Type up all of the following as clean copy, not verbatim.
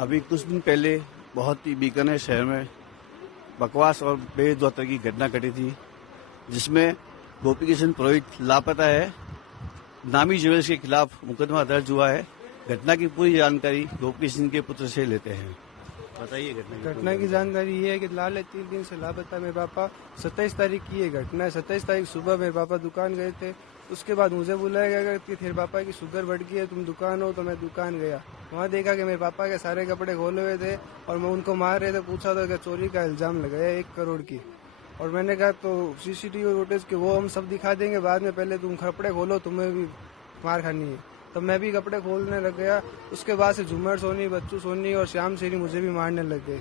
अभी कुछ दिन पहले बहुत ही बीकानेर शहर में बकवास और बेदौतर की घटना घटी थी, जिसमें गोपी किशन पुरोहित लापता है। नामी ज्वेलर्स के खिलाफ मुकदमा दर्ज हुआ है। घटना की पूरी जानकारी गोपी किशन के पुत्र से लेते हैं। बताइए घटना की जानकारी ये है कि लाल 3 दिन से लापता। मेरे पापा 27 तारीख की ये घटना है। 27 तारीख सुबह मेरे पापा दुकान गए थे। उसके बाद मुझे बुलाया गया कि तेरे पापा की शुगर बढ़ गई है, तुम दुकान हो। तो मैं दुकान गया, वहाँ देखा कि मेरे पापा के सारे कपड़े खोले हुए थे और मैं उनको मार रहे थे। पूछा तो कि चोरी का इल्जाम लगाया 1 करोड़ की। और मैंने कहा तो सीसीटीवी फुटेज के वो हम सब दिखा देंगे बाद में, पहले तुम कपड़े खोलो, तुम्हें भी मार खानी है। तो मैं भी कपड़े खोलने लग गया। उसके बाद से झूमर सोनी, बच्चू सोनी और श्याम शेरी मुझे भी मारने लग गए।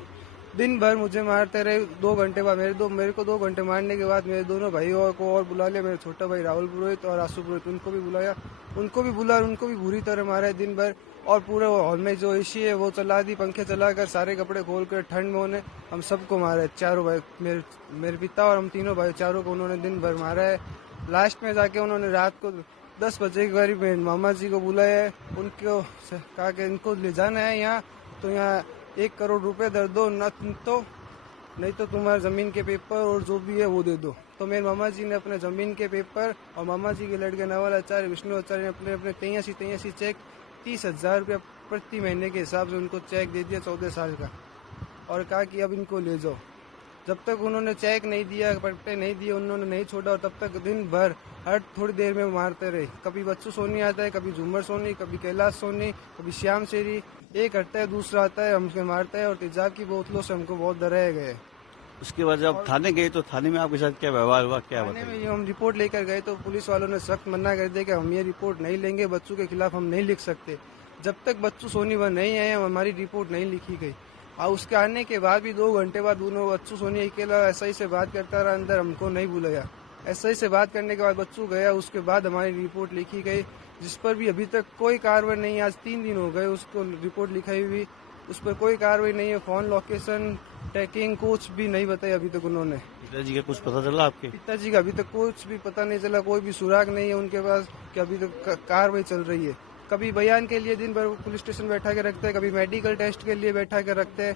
दिन भर मुझे मारते रहे। 2 घंटे बाद मेरे को 2 घंटे मारने के बाद मेरे दोनों भाइयों को और बुला लिया। मेरे छोटा भाई राहुल पुरोहित और आशु पुरोहित, उनको भी बुलाया। उनको भी बुरी तरह मारा है दिन भर। और पूरे हॉल में जो एसी है वो चला दी, पंखे चलाकर सारे कपड़े खोलकर ठंड में उन्हें हम सबको मारा है। चारों भाई, मेरे पिता और हम तीनों भाई, चारों को उन्होंने दिन भर मारा है। लास्ट में जाके उन्होंने रात को 10 बजे के करीब मेरे मामा जी को बुलाया है। उनको कहा कि इनको ले जाना है यहाँ, तो यहाँ 1 करोड़ रुपए दे दो, नहीं तो तुम्हारे जमीन के पेपर और जो भी है वो दे दो। तो मेरे मामा जी ने अपने जमीन के पेपर और मामा जी के लड़के नवल आचार्य, विष्णु आचार्य ने अपने 83 चेक 30,000 रुपया प्रति महीने के हिसाब से उनको चेक दे दिया 14 साल का, और कहा कि अब इनको ले जाओ। जब तक उन्होंने चेक नहीं दिया, पट्टे नहीं दिए, उन्होंने नहीं छोड़ा। और तब तक दिन भर हर थोड़ी देर में मारते रहे। कभी बच्चू सोनी आता है, कभी झूमर सोनी, कभी कैलाश सोनी, कभी श्याम शेरी। एक हटता है दूसरा आता है, हमसे मारता है। और तेजाब की बोतलों से हमको बहुत डराया गया। उसके बाद जब थाने गए तो थाने में आपके साथ क्या व्यवहार हुआ, क्या थाने में हम रिपोर्ट लेकर गए तो पुलिस वालों ने सख्त मना कर दिया कि हम ये रिपोर्ट नहीं लेंगे, बच्चों के खिलाफ हम नहीं लिख सकते। जब तक बच्चू सोनी वह नहीं आए हमारी रिपोर्ट नहीं लिखी गई। और उसके आने के बाद भी 2 घंटे बाद दोनों बच्चू सोनी अकेला एसआई से बात करता रहा, अंदर हमको नहीं बुलाया। एसआई से बात करने के बाद बच्चू गया, उसके बाद हमारी रिपोर्ट लिखी गई, जिस पर भी अभी तक कोई कार्रवाई नहीं। आज 3 दिन हो गए उसको रिपोर्ट लिखाई हुई, उस पर कोई कार्रवाई नहीं है। फोन लोकेशन ट्रैकिंग कुछ भी नहीं बताई अभी तक उन्होंने। पिताजी का कुछ पता चला आपके? पिताजी का अभी तक कुछ भी पता नहीं चला, कोई भी सुराग नहीं है उनके पास कि अभी तक कार्रवाई चल रही है। कभी बयान के लिए दिन भर पुलिस स्टेशन बैठा के रखते हैं, कभी मेडिकल टेस्ट के लिए बैठा के रखते हैं।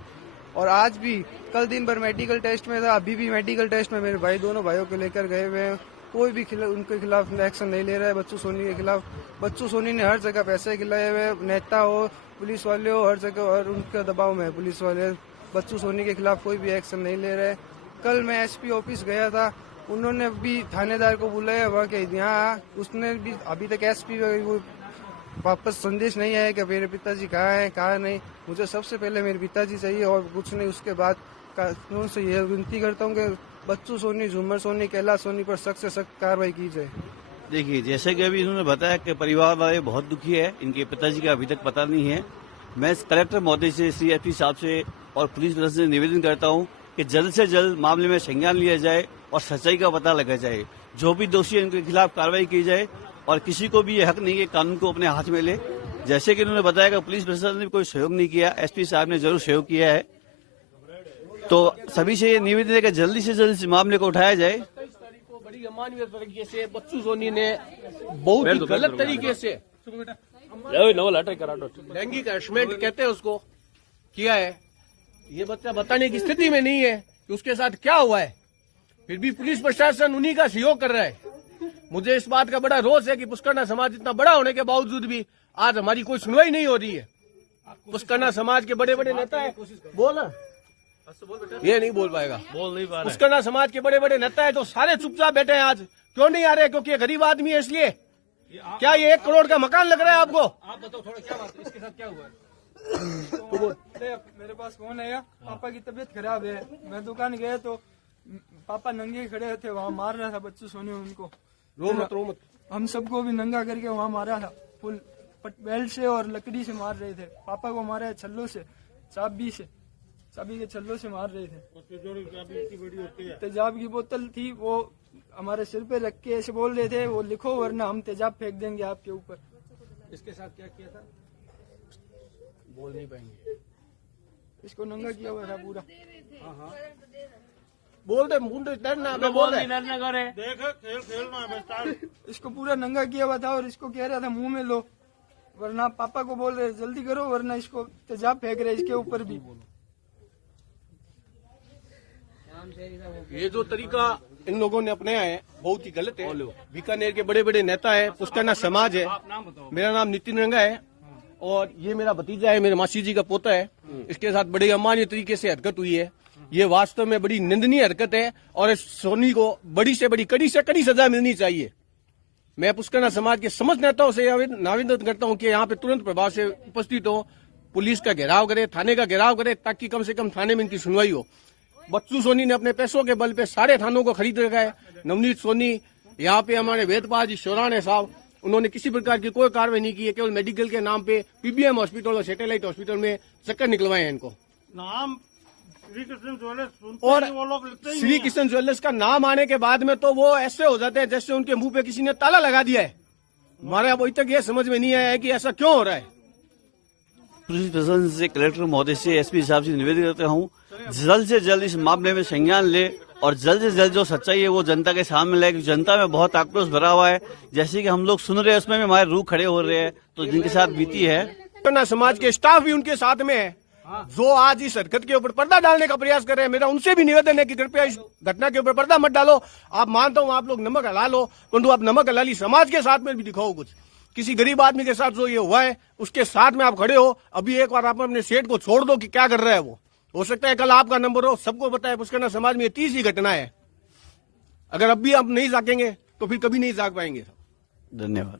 और आज भी कल दिन भर मेडिकल टेस्ट में था, अभी भी मेडिकल टेस्ट में मेरे भाई दोनों भाइयों को लेकर गए हुए हैं। कोई भी उनके खिलाफ एक्शन नहीं ले रहा है। बच्चू सोनी के खिलाफ, बच्चू सोनी ने हर जगह पैसे खिलाए हुए, नेता हो, पुलिस वाले हो, हर जगह और उनके दबाव में पुलिस वाले। बच्चू सोनी के खिलाफ कोई भी एक्शन नहीं ले रहे। कल मैं एसपी ऑफिस गया था, उन्होंने भी थानेदार को बुलाया वहाँ के यहाँ, उसने भी अभी तक एसपी वापस संदेश नहीं आया कि मेरे पिताजी कहाँ हैं कहाँ नहीं। मुझे सबसे पहले मेरे पिताजी चाहिए और कुछ नहीं। उसके बाद कानून से यह विनती करता हूँ कि बच्चू सोनी, झूमर सोनी, कैलाश सोनी पर सख्त से सख्त कार्रवाई की जाए। देखिए, जैसे कि अभी इन्होंने बताया कि परिवार वाले बहुत दुखी है, इनके पिताजी का अभी तक पता नहीं है। मैं कलेक्टर महोदय से, सीएसपी साहब से और पुलिस प्रशासन से निवेदन करता हूं कि जल्द से जल्द मामले में संज्ञान लिया जाए और सच्चाई का पता लगाया जाए। जो भी दोषी है उनके खिलाफ कार्रवाई की जाए और किसी को भी ये हक नहीं है कानून को अपने हाथ में ले। जैसे कि उन्होंने बताया कि पुलिस प्रशासन ने कोई सहयोग नहीं किया, एसपी साहब ने जरूर सहयोग किया है। तो सभी से ये निवेदन है कि जल्दी से जल्द इस मामले को उठाया जाए। बड़ी अमानवीय तरीके से बच्चू सोनी ने बहुत ही गलत तरीके से लैंगिक हरासमेंट कहते हैं उसको किया है। ये बच्चा बताने की स्थिति में नहीं है कि उसके साथ क्या हुआ है, फिर भी पुलिस प्रशासन उन्हीं का सहयोग कर रहा है। मुझे इस बात का बड़ा रोष है कि पुष्करना समाज इतना बड़ा होने के बावजूद भी आज हमारी कोई सुनवाई नहीं हो रही है। पुष्करना समाज के बड़े बड़े नेता है, बोल ये नहीं बोल पाएगा, बोल नहीं पा रहा। पुष्करना समाज के बड़े बड़े नेता है जो सारे चुपचाप बैठे हैं। आज क्यों नहीं आ रहे? क्योंकि ये गरीब आदमी है इसलिए। क्या ये 1 करोड़ का मकान लग रहा है आपको? आप बताओ थोड़ा क्या बात है, इसके साथ क्या हुआ है? मेरे पास फोन आया, पापा की तबीयत खराब है। मैं दुकान गया तो पापा नंगे खड़े थे, वहाँ मार रहा था बच्चू सोनी उनको। रो मत। हम सबको भी नंगा करके वहाँ मारा था, फुल बेल्ट से और लकड़ी से मार रहे थे। पापा को मारा है छल्लों से, चाबी के छल्लों से मार रहे थे। तेजाब की बोतल थी, वो हमारे सिर पे रख के ऐसे बोल रहे थे, वो लिखो वरना हम तेजाब फेंक देंगे आपके ऊपर। इसके साथ क्या किया था बोल नहीं पाएंगे। इसको नंगा किया हुआ था पूरा। बोल दे मुंडे डरना, मैं बोल दे डरना करे। इसको पूरा नंगा किया हुआ था और इसको कह रहा था मुंह में लो, वरना पापा को बोल रहे जल्दी करो वरना इसको तेजाब फेंक रहे इसके ऊपर भी। ये जो तरीका इन लोगों ने अपनाया है बहुत ही गलत है। बीकानेर के बड़े बड़े नेता है, पुष्करना समाज है। मेरा नाम नितिन रंगा है और ये मेरा भतीजा है, मेरे मासी जी का पोता है। इसके साथ बड़ी अमान्य तरीके से हरकत हुई है। ये वास्तव में बड़ी निंदनीय हरकत है और इस सोनी को बड़ी से बड़ी कड़ी से कड़ी सजा मिलनी चाहिए। मैं पुष्करना समाज के समस्त नेताओं से आवेदन करता हूं कि यहाँ पे तुरंत प्रभाव से उपस्थित हो, पुलिस का घेराव करे, थाने का घेराव करे, ताकि कम से कम थाने में इनकी सुनवाई हो। बच्चू सोनी ने अपने पैसों के बल पे सारे थानों को खरीद रखा है। नवनीत सोनी, यहाँ पे हमारे वेदपाल जी शोराने साहब, उन्होंने किसी प्रकार की कोई कार्रवाई नहीं की है। केवल मेडिकल के नाम पे पीबीएम हॉस्पिटल और सैटेलाइट हॉस्पिटल में चक्कर निकलवाए हैं इनको। नाम श्री कृष्ण ज्वेलर्स और वो लोग लिखते ही श्री कृष्ण ज्वेलर्स का नाम आने के बाद में तो वो ऐसे हो जाते हैं जैसे उनके मुंह पे किसी ने ताला लगा दिया है। हमारे अभी तक ये समझ में नहीं आया है कि ऐसा क्यों हो रहा है। पुलिस प्रशासन से, कलेक्टर महोदय से, एसपी साहब से निवेदन करता हूँ जल्द से जल्द इस मामले में संज्ञान ले और जल्द से जल्द जो सच्चाई है वो जनता के सामने लाए। जनता में बहुत आक्रोश भरा हुआ है, जैसे कि हम लोग सुन रहे हैं उसमें भी हमारे रूह खड़े हो रहे हैं। तो जिनके साथ बीती है, पुष्करना समाज के स्टाफ भी उनके साथ में है जो आज इस हरकत के ऊपर पर्दा डालने का प्रयास कर रहे हैं। मेरा उनसे भी निवेदन है कि कृपया इस घटना के ऊपर पर्दा मत डालो। आप मानता हूँ आप लोग नमक हला लो, परंतु आप नमक हलाली समाज के साथ में भी दिखाओ कुछ। किसी गरीब आदमी के साथ जो ये हुआ है उसके साथ में आप खड़े हो। अभी एक बार आप अपने सेठ को छोड़ दो कि क्या कर रहा है वो। हो सकता है कल आपका नंबर हो। सबको पता है पुष्करना समाज में ये 30 घटना है। अगर अब भी आप नहीं जागेंगे तो फिर कभी नहीं जाग पाएंगे। धन्यवाद।